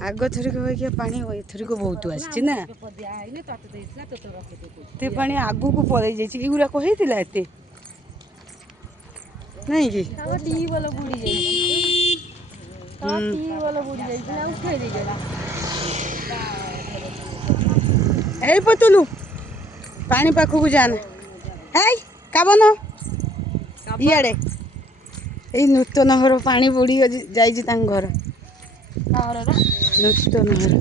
आग थरिक होइके पानी एथरिक बहुत आछि ना ते पानी आगु को पड़े जाइछि इगुरा को हेतिला एते नहीं कि टी वाला बुड़ी जाइछि टी वाला बुड़ी जाइछि ना उठे दे जरा ए पतुलु पानी पाखु को जाना है काबन इयाडे ए नूतन घर पानी बुड़ी जाइछि तांग घर नूतन घर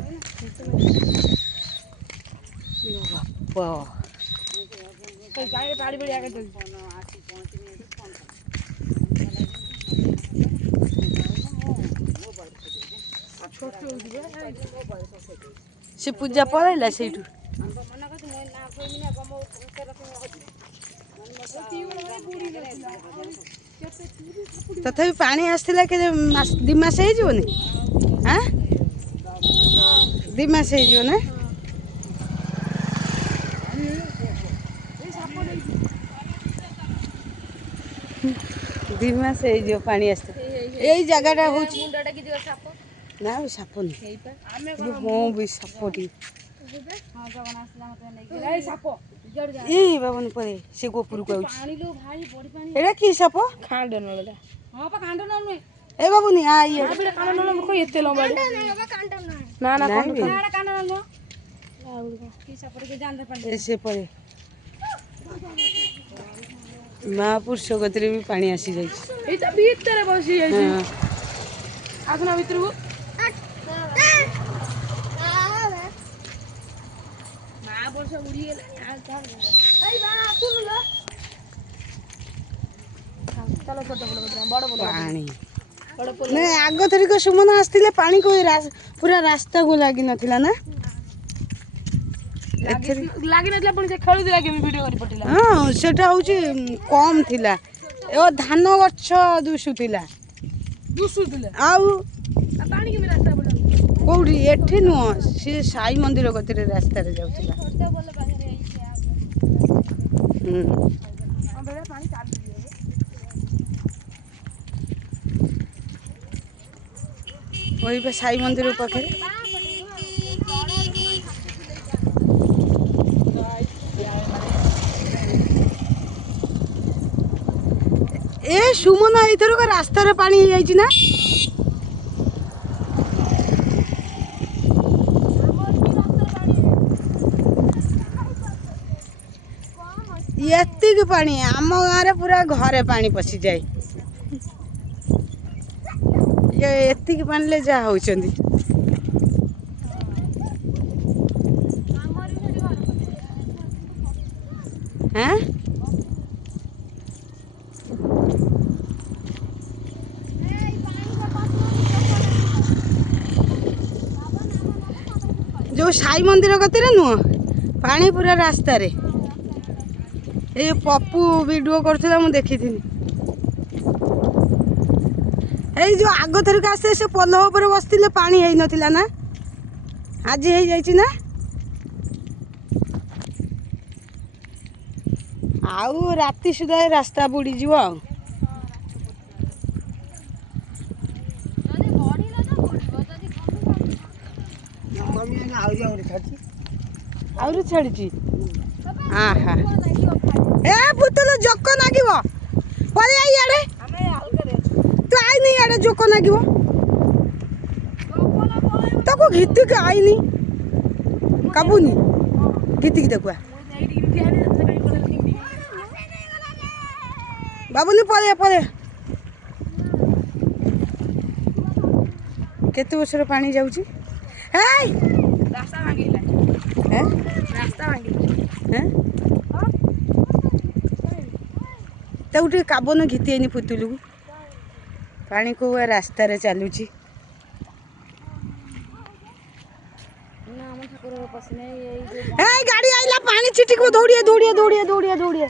से पूजा पड़ेला से तथापि पानी आसला के दी मास होनी हाँ दी मास हो ना दी मास हो पानी आसते यही जगहटा हूँ ना साप नहीं हाँ भी सापटी ये बाबन परे से गोपुर को एटा की साप खांड नळदा ए बाबुनी आ ये कांड नळ को एते लंबाडी ना ना कांड नळ की सापड़ के जान पानी ऐसे परे महापुर गतिरे भी पानी आसी जाई एटा भीतर बसी जाई आसना भीतर को वर्ष उड़ी गेले चलो छोट बड़ पानी नहीं आग थरिक सुमन आसथिले पानी को पूरा रास्ता को लागी नथिला ना लागी नथिला पण से खेळु दिला के वीडियो करी पटिला हां सेटा होची कम थिला ए धान गछ दुसुथिला आउ पानी के रास्ता पड़ कोठी एठी नुह से साई मंदिर गतिरे रास्ता रे जाउथिला वही पे साई मंदिर पाखे ए सुमना इधर का रास्ता रे पानी जाई छी ना एतिक पानी आम गाँव पूरा घरे पानी पशि जाए ये एतिक पानी ले जा होचंदी हैं जो साई मंदिर गतिरे नुह पानी पूरा रास्ता रे ये पप्पू वीडियो करथिला मु देखिथिनी ए जो आग थरक आसे से पोल ऊपर बसथिले पानी हेई नथिला ना आज हेई जाइछि ना आउ राती सुधा रास्ता बुड़ी जीव आउ छाड़ी हाँ हाँ ए पुतल जोक नागिब परे आई आड़े तू आई नहीं आड़े जोक नागिब ताको घिति के आई नहीं काबुनी घिति के देखुआ बाबुनी परे परे केते वर्षर पानी जाउची हे रास्ता भांगिला हैं रास्ता भांगिला हैं तो उठे काबन घिति आनी फुतुलू पानी को रास्ता रे चलुची गाड़ी आइला पानी छिटी को दौड़िए दौड़िए दौड़िए दौड़िए दौड़िए